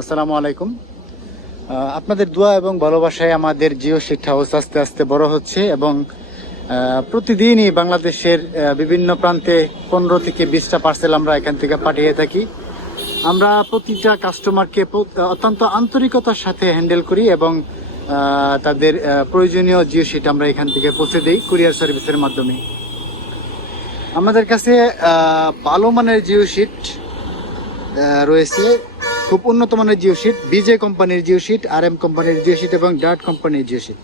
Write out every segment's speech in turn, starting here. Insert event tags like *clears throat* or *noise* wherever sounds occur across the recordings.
আসসালামু আলাইকুম। আপনাদের দোয়া এবং ভালোবাসায় আমাদের জিও শিট হাউস আস্তে আস্তে বড় হচ্ছে এবং প্রতিদিনই বাংলাদেশের বিভিন্ন প্রান্তে পনেরো থেকে বিশটা পার্সেল আমরা এখান থেকে পাঠিয়ে থাকি। আমরা প্রতিটা কাস্টমারকে অত্যন্ত আন্তরিকতার সাথে হ্যান্ডেল করি এবং তাদের প্রয়োজনীয় জিও শিট আমরা এখান থেকে পৌঁছে দিই কুরিয়ার সার্ভিসের মাধ্যমে। আমাদের কাছে ভালো মানের জিও শিট রয়েছে। খুব উন্নত মানের জিও শিট বিজে কোম্পানির জিও শিট আর এম কোম্পানির জিও শিট এবং ডার্ট কোম্পানির জিও শিট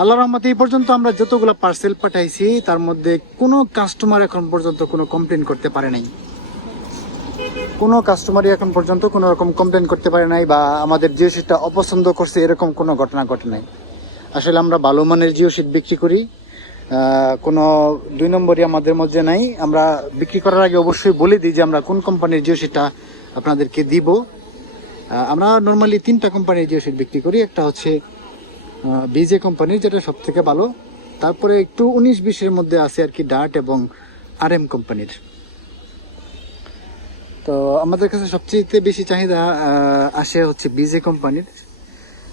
আল্লাহ রহমতে এই পর্যন্ত আমরা যতগুলো পার্সেল পাঠাইছি, তার মধ্যে কোনো কাস্টমার এখন পর্যন্ত কোনো কমপ্লেন করতে পারে নাই। কোনো কাস্টমারই এখন পর্যন্ত কোনো রকম কমপ্লেন করতে পারে নাই বা আমাদের জিও শিটটা অপছন্দ করছে, এরকম কোনো ঘটনা ঘটে নাই। আসলে আমরা ভালো মানের জিও শিট বিক্রি করি কোনো দুই নম্বরই আমাদের মধ্যে নাই। আমরা বিক্রি করার আগে অবশ্যই বলে দিই যে আমরা কোন কোম্পানির জিও শিটটা আপনাদেরকে দিব। আমরা নর্মালি তিনটা কোম্পানির জিও শিট বিক্রি করি। একটা হচ্ছে বিজে কোম্পানির যেটা সব থেকে ভালো। তারপরে একটু উনিশ বিশের মধ্যে আছে আর কি ডার্ট এবং আর এম কোম্পানির তো আমাদের কাছে সবচেয়ে বেশি চাহিদা আসে হচ্ছে বিজে কোম্পানির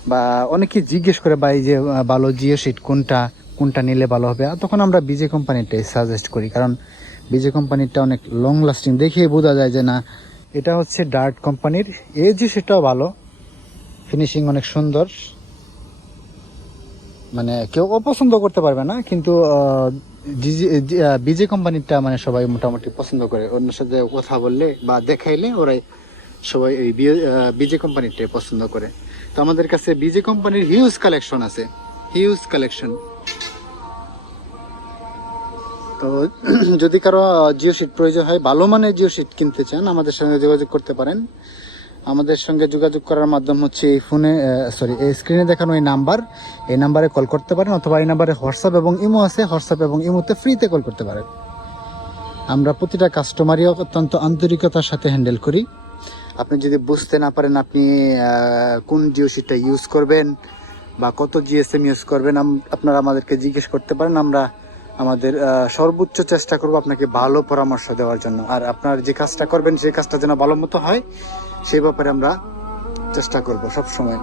বা অনেকে জিজ্ঞেস করে, ভাই, যে ভালো জিও শিট কোনটা কোনটা নিলে ভালো হবে? আর তখন আমরা বিজে কোম্পানিটাই সাজেস্ট করি। কারণ বিজে কোম্পানিটা অনেক লং লাস্টিং দেখেই বোঝা যায় যে না এটা হচ্ছে ডার্ট কোম্পানির। এই জিও সেটাও ভালো। ফিনিশিং অনেক সুন্দর। মানে কেউ অপছন্দ করতে পারবে না, কিন্তু বিজে কোম্পানিটা মানে সবাই মোটামুটি পছন্দ করে। অন্য সাথে কথা বললে বা দেখাইলে ওরাই সবাই এই বিজে কোম্পানিটাই পছন্দ করে। তো আমাদের কাছে বিজে কোম্পানির হিউজ কালেকশন আছে। হিউজ কালেকশন তো, *clears throat* যদি কারও জিও শিট প্রয়োজন হয়, ভালো মানের জিও শিট কিনতে চান, আমাদের সঙ্গে যোগাযোগ করতে পারেন। আমাদের সঙ্গে যোগাযোগ করার মাধ্যম হচ্ছে এই ফোনে সরি এই স্ক্রিনে দেখানো এই নাম্বার। এই নাম্বারে কল করতে পারেন, অথবা এই নাম্বারে হোয়াটসঅ্যাপ এবং ইমো আছে। হোয়াটসঅ্যাপ এবং ইমোতে ফ্রিতে কল করতে পারেন। আমরা প্রতিটা কাস্টমারই অত্যন্ত আন্তরিকতার সাথে হ্যান্ডেল করি। আপনি যদি বুঝতে না পারেন আপনি কোন জিও শিটটা ইউজ করবেন বা কত জিএসএম ইউজ করবেন আপনারা আমাদেরকে জিজ্ঞেস করতে পারেন। আমরা আমাদের সর্বোচ্চ চেষ্টা করব আপনাকে ভালো পরামর্শ দেওয়ার জন্য। আর আপনার যে কাজটা করবেন, সেই কাজটা যেন ভালো মতো হয়, সেই ব্যাপারে আমরা চেষ্টা করব সব সময়